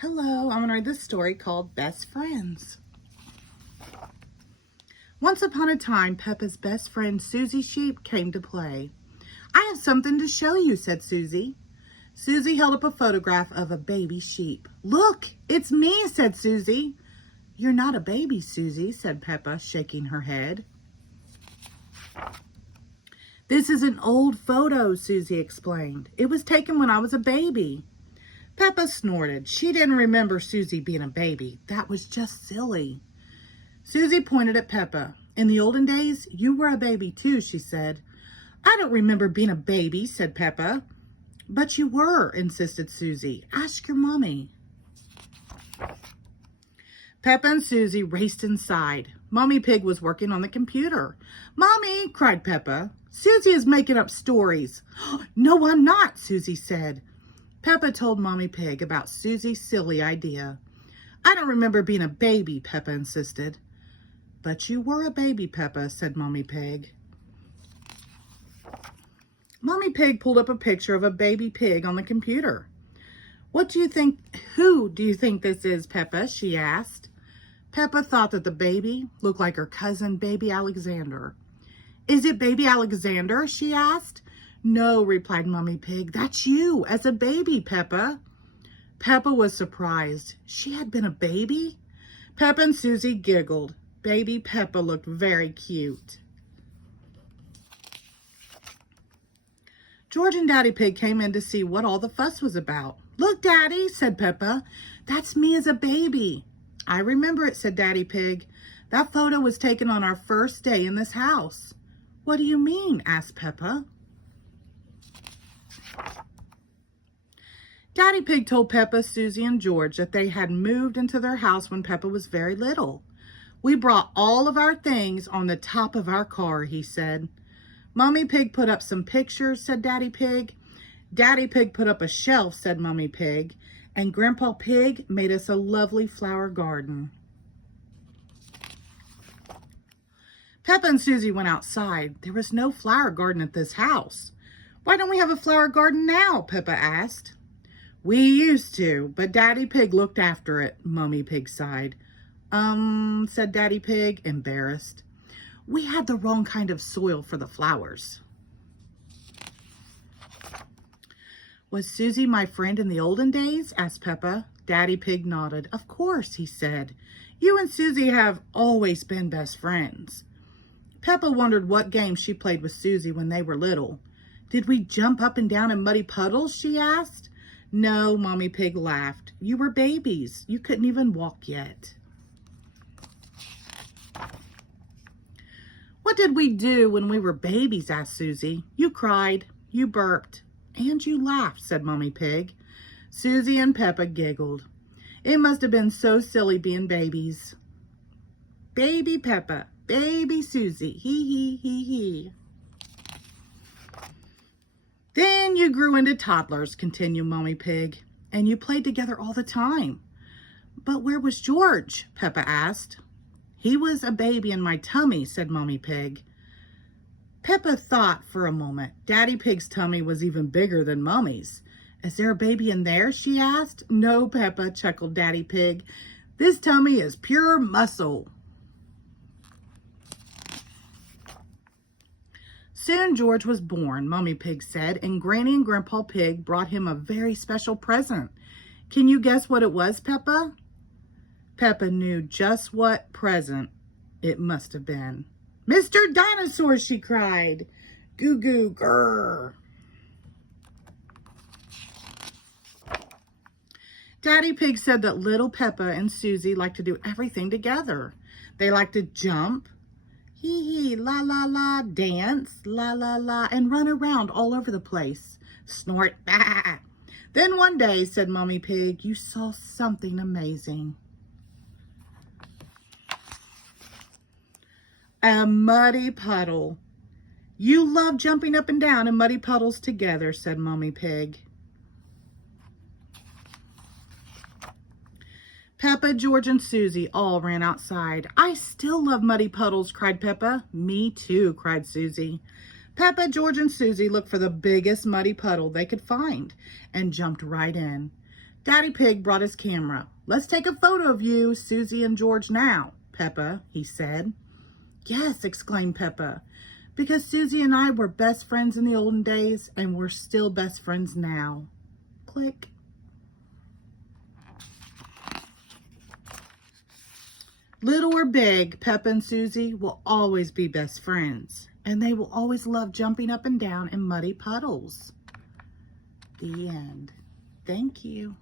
Hello, I'm going to read this story called Best Friends. Once upon a time, Peppa's best friend Susie Sheep came to play. I have something to show you, said Susie. Susie held up a photograph of a baby sheep. Look, it's me, said Susie. You're not a baby, Susie, said Peppa, shaking her head. This is an old photo, Susie explained. It was taken when I was a baby. Peppa snorted. She didn't remember Susie being a baby. That was just silly. Susie pointed at Peppa. In the olden days, you were a baby too, she said. I don't remember being a baby, said Peppa. But you were, insisted Susie. Ask your mommy. Peppa and Susie raced inside. Mommy Pig was working on the computer. Mommy, cried Peppa, Susie is making up stories. No, I'm not, Susie said. Peppa told Mommy Pig about Susie's silly idea. I don't remember being a baby, Peppa insisted. But you were a baby, Peppa, said Mommy Pig. Mommy Pig pulled up a picture of a baby pig on the computer. Who do you think this is, Peppa? She asked. Peppa thought that the baby looked like her cousin, Baby Alexander. Is it Baby Alexander? She asked. No, replied Mommy Pig. That's you, as a baby, Peppa. Peppa was surprised. She had been a baby? Peppa and Susie giggled. Baby Peppa looked very cute. George and Daddy Pig came in to see what all the fuss was about. Look, Daddy, said Peppa. That's me as a baby. I remember it, said Daddy Pig. That photo was taken on our first day in this house. What do you mean? Asked Peppa. Daddy Pig told Peppa, Susie, and George that they had moved into their house when Peppa was very little. We brought all of our things on the top of our car, he said. Mommy Pig put up some pictures, said Daddy Pig. Daddy Pig put up a shelf, said Mommy Pig. And Grandpa Pig made us a lovely flower garden. Peppa and Susie went outside. There was no flower garden at this house. Why don't we have a flower garden now? Peppa asked. We used to, but Daddy Pig looked after it, Mommy Pig sighed. Said Daddy Pig, embarrassed. We had the wrong kind of soil for the flowers. Was Susie my friend in the olden days? Asked Peppa. Daddy Pig nodded. Of course, he said. You and Susie have always been best friends. Peppa wondered what games she played with Susie when they were little. Did we jump up and down in muddy puddles? She asked. No, Mommy Pig laughed. You were babies. You couldn't even walk yet. What did we do when we were babies? Asked Susie. You cried, you burped, and you laughed, said Mommy Pig. Susie and Peppa giggled. It must have been so silly being babies. Baby Peppa, baby Susie, hee. Then you grew into toddlers, continued Mommy Pig, and you played together all the time. But where was George? Peppa asked. He was a baby in my tummy, said Mommy Pig. Peppa thought for a moment. Daddy Pig's tummy was even bigger than Mommy's. Is there a baby in there? She asked. No, Peppa, chuckled Daddy Pig. This tummy is pure muscle. Soon George was born, Mommy Pig said, and Granny and Grandpa Pig brought him a very special present. Can you guess what it was, Peppa? Peppa knew just what present it must have been. Mr. Dinosaur, she cried. Goo goo grrr. Daddy Pig said that little Peppa and Susie liked to do everything together. They liked to jump, hee, la, la, la, dance, la, la, la, and run around all over the place. Snort, bah. Then one day, said Mommy Pig, you saw something amazing. A muddy puddle. You love jumping up and down in muddy puddles together, said Mommy Pig. Peppa, George, and Susie all ran outside. I still love muddy puddles, cried Peppa. Me too, cried Susie. Peppa, George, and Susie looked for the biggest muddy puddle they could find and jumped right in. Daddy Pig brought his camera. "Let's take a photo of you, Susie and George now, Peppa," he said. "Yes," exclaimed Peppa, "because Susie and I were best friends in the olden days, and we're still best friends now." Click. Little or big, Peppa and Susie will always be best friends, and they will always love jumping up and down in muddy puddles. The end. Thank you.